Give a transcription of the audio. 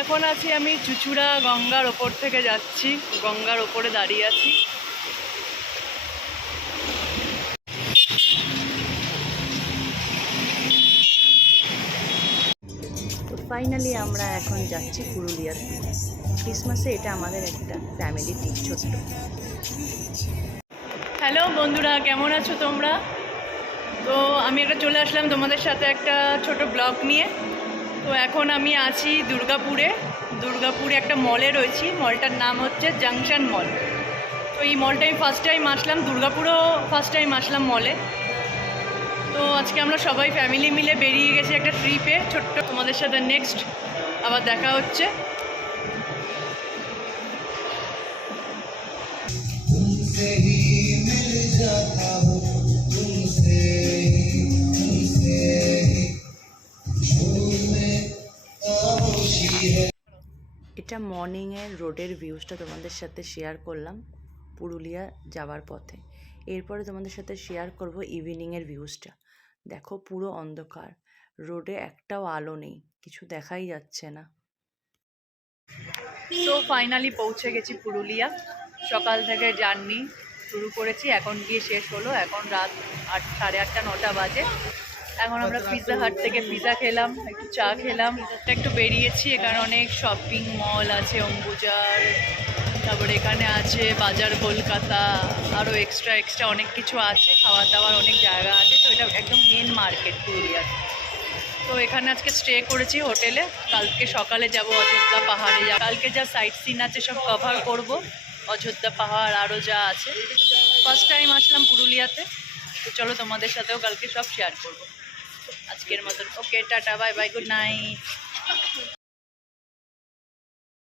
এখন আছি আমি চুচুড়া গঙ্গার ওপর থেকে যাচ্ছি, গঙ্গার ওপরে দাঁড়িয়ে আছি। তো ফাইনালি আমরা এখন যাচ্ছি পুরুলিয়াতে। ক্রিসমাসে এটা আমাদের একটা ফ্যামিলি ট্রিপ ছোট্ট। হ্যালো বন্ধুরা, কেমন আছো তোমরা? তো আমি একটা চলে আসলাম তোমাদের সাথে একটা ছোট ব্লগ নিয়ে। তো এখন আমি আছি দুর্গাপুরে একটা মলে রয়েছি। মলটার নাম হচ্ছে জাংশন মল। তো এই মলটা আমি ফার্স্ট টাইম আসলাম, দুর্গাপুরও ফার্স্ট টাইম আসলাম মলে। তো আজকে আমরা সবাই ফ্যামিলি মিলে বেরিয়ে গেছি একটা ট্রিপে ছোট্ট। তোমাদের সাথে নেক্সট আবার দেখা হচ্ছে। এটা মর্নিংয়ের রোডের ভিউজটা তোমাদের সাথে শেয়ার করলাম পুরুলিয়া যাওয়ার পথে। এরপরে তোমাদের সাথে শেয়ার করব ইভিনিংয়ের ভিউজটা। দেখো পুরো অন্ধকার, রোডে একটাও আলো নেই, কিছু দেখাই যাচ্ছে না। তো ফাইনালি পৌঁছে গেছি পুরুলিয়া। সকাল থেকে জার্নি শুরু করেছি, এখন গিয়ে শেষ হলো। এখন রাত 8:30-9টা বাজে। এখন আমরা পিৎজা হাট থেকে পিৎজা খেলাম, একটু চা খেলাম, একটু বেরিয়েছি। এখানে অনেক শপিং মল আছে, অম্বুজার, তারপরে এখানে আছে বাজার কলকাতা, আরও এক্সট্রা অনেক কিছু আছে, খাওয়া দাওয়ার অনেক জায়গা আছে। তো এটা একদম মেন মার্কেট পুরুলিয়ার। তো এখানে আজকে স্টে করেছি হোটেলে। কালকে সকালে যাব অযোধ্যা পাহাড়ে। কালকে যা সাইট সিন আছে সব কভার করব, অযোধ্যা পাহাড় আরও যা আছে। ফার্স্ট টাইম আসলাম পুরুলিয়াতে, তো চলো তোমাদের সাথেও কালকে সব শেয়ার করব। আজকের মতন okay, tata, bye bye, good night.